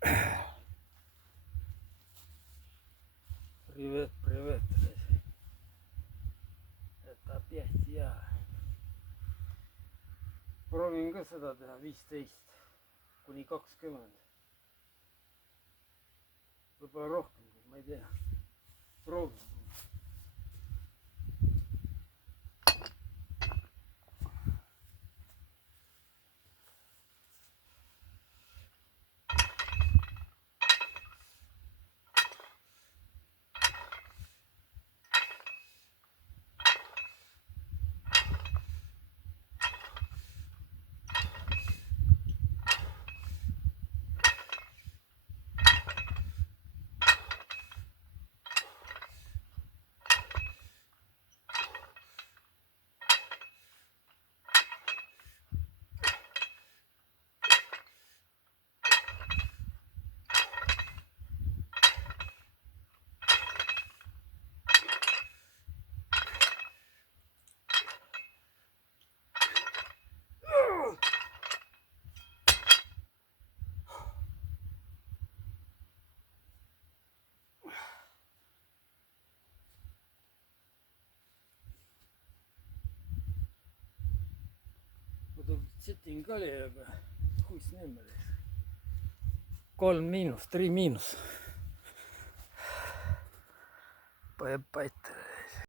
Привет, привет. Это опять я. Proovin ka seda teha 15 kuni 20. Võib-olla rohkem, ma ei tea. Proovin. Setting ka oli, aga huis niimoodi. 3 miinus, 3 miinus. Paneb paita.